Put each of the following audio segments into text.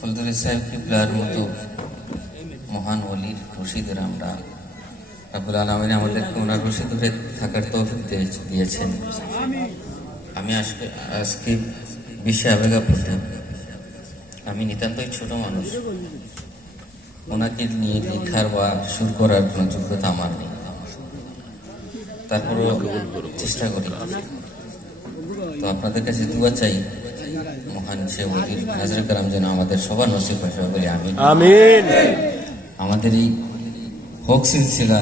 ফুলদুরি সাহেব কিবলার মতো মহান ওলির রশিদের আমরা রাব্বুল আলামিন আমাদেরকে ওনার রশি ধরে থাকার তৌফিক দিয়েছেন। আমি আজকে বিশ্বে আবেগা পড়তে আমি নিতান্তই ছোট মানুষ, ওনাকে নিয়ে লেখার বা সুর করার কোনো যোগ্যতা আমার নেই, তারপরও চেষ্টা করি। তো আপনাদের কাছে দুয়া চাই, মহান সে ওলির নাজরে কালাম যেন আমাদের সবার নসিব হয়, সবাই বলি আমিন। আমিন। আমাদের এই হক সিলসিলা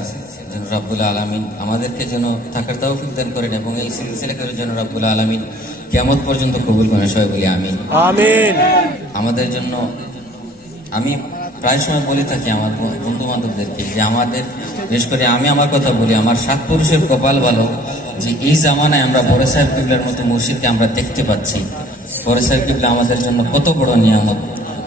যেন রাব্বুল আলামিন আমাদেরকে যেন থাকার তৌফিক দান করেন এবং এই সিলসিলাকে যেন রাব্বুল আলামিন কিয়ামত পর্যন্ত কবুল করেন, সবাই বলি আমিন। আমিন। আমাদের জন্য আমি প্রায় সময় বলে থাকি আমার বন্ধু বান্ধবদেরকে যে আমাদের, বিশেষ করে আমি আমার কথা বলি, আমার 7 পুরুষের কপাল ভালো যে এই জামানায় আমরা বড় সাহেব কিবলার মতো মুর্শিদকে আমরা দেখতে পাচ্ছি। বড় সাহেব কিবলা আমাদের জন্য কত বড় নিয়ামত,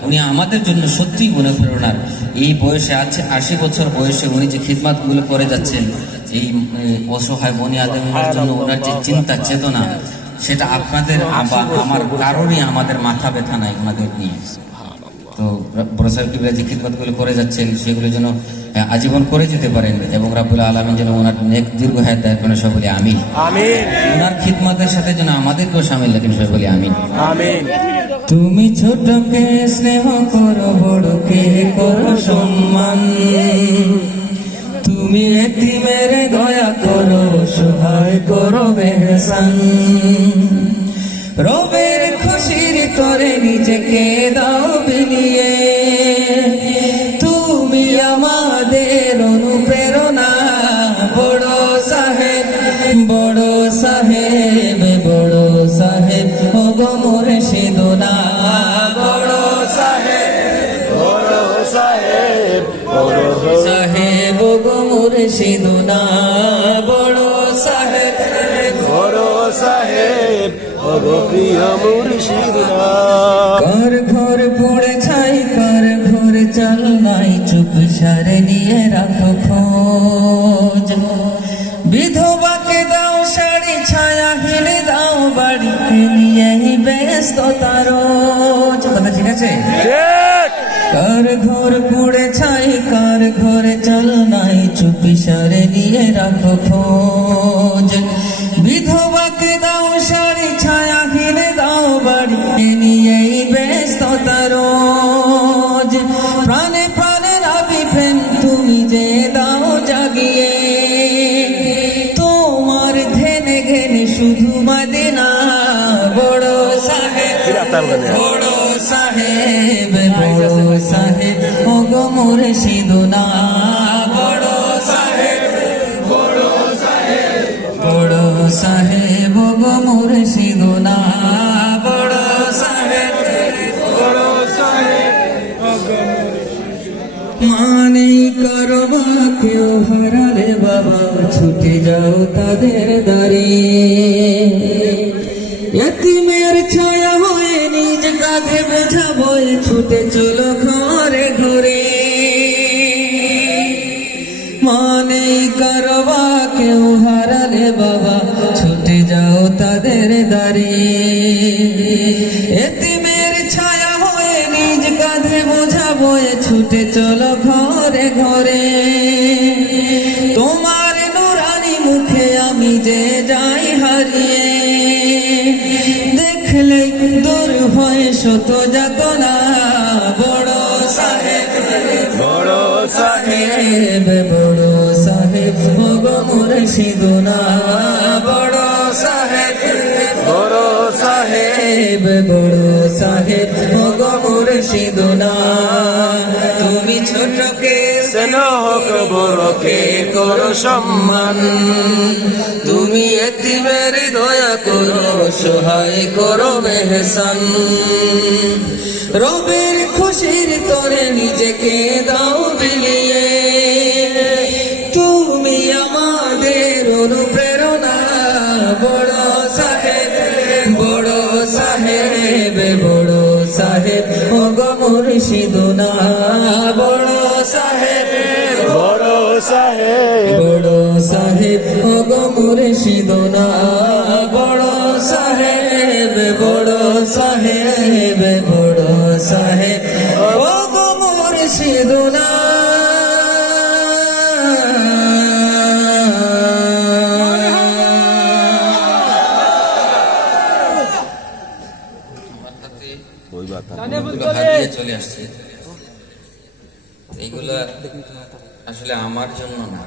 উনি আমাদের জন্য সত্যি অনুপ্রেরণার। এই বয়সে আছে 80 বছর বয়সে উনি যে খিদমাতগুলো করে যাচ্ছেন এই অসহায় বনি আদমের জন্য, ওনার যে চিন্তা চেতনা, সেটা আপনাদের আমার কারোরই আমাদের মাথা ব্যথা নাই ওনাদের নিয়ে। তো বড় সাহেব কিবলা যে খিদমতগুলো করে যাচ্ছেন সেগুলো যেন আজীবন করে যেতে পারেন এবং রাব্বুল আলামিন যেন ওনার নেক দীর্ঘ হায়াত দান করেন, সবাই বলি আমিন। আমিন। ওনার খিদমতের সাথে যেন আমাদেরকেও শামিল রাখেন, সবাই বলি আমিন। আমিন। তুমি ছোটকে স্নেহ করো, বড়কে করো সম্মান, তুমি এতিমের দয়া করো, সহায় করো বেহসান। রবের খুশির তরে নিজেকে দাও বিলিয়ে, তুমি আমাদের অনুপ্রেরণা। বড় সাহেব, বড় সাহেব, বড় সাহেব ও গো মুর্শিদুনা। বড় সাহেব, বড় সাহেব, বড় সাহেব ও গো মুর্শিদুনা। বড় সাহেব, বড় সাহেব, ওগো প্রিয় মুর্শিদুনা। কার ঘর পুড়ে ছাই, কার ঘর চাল নাই, চুপ সারে নিয়ে রাখো খোঁজ। বিধবাকে দাও শাড়ি, ছায়াহীন দাও বাড়ি, নিয়েই ব্যস্ততা রোজ। কথা ঠিক আছে? কার ঘর পুড়ে ছাই, কার ঘরে চাল নাই, চুপি সারে নিয়ে রাখো খোঁজ। বিধবাকে দাও শাড়ি, ছায়াহীন দাও বাড়ি, নিয়েই ব্যস্ততা রোজ। প্রাণে প্রাণে রাবি প্রেম তুমি যে দাও জাগিয়ে, তোমার ধেনে ঘেনে শুধু মদিনা। বড় সাহেব, বড় সাহেব, বড় সাহেব ও গো মুর্শিদুনা। বড় সাহেব, বড় সাহেব, বড় সাহেব ও গো মুর্শিদুনা। বড় সাহেব, বড় সাহেব, মানে করবা কেউ হারালে বাবা, ছুটে যাও তাদের দ্বারে। এতিমের ছায়া হয়ে নিজ কাঁধে বোঝা বয়ে, ছুটে চলো ঘরে ঘরে। মানে করবা কেউ হারালে বাবা, ছুটে যাও তাদের দ্বারে। এতিমের ছায়া হয়ে নিজ কাঁধে বোঝা বয়ে, ছুটে চলো ঘরে ঘরে। তোমার নুরানি মুখে আমি যে যাই হারিয়ে, দেখলে দূর হয় শত যাতনা। বড় সাহেব, বড় সাহেব, বড় সাহেব ও গো মুর্শিদুনা। বড় সাহেব, বড় সাহেব, বড় সাহেব ও গো মুর্শিদুনা। তুমি ছোটকে স্নেহ বড়কে করো সম্মান, তুমি এতিমের দয়া করো, সহায় করো মেহসান। রবের খুশির তরে নিজেকে দাও বিলিয়ে, তুমি আমাদের অনুপ্রেরণা। বড় সাহেব, বড় সাহেব, বড় সাহেব ও গো মুর্শিদুনা। বড় সাহেব, বড় সাহেব, বড় সাহেব ও গো মুর্শিদুনা। বড় সাহেব, বড় সাহেব, বড় সাহেব ও গো মুর্শিদুনা হারিয়ে চলে আসছে। এইগুলা আসলে আমার জন্য না,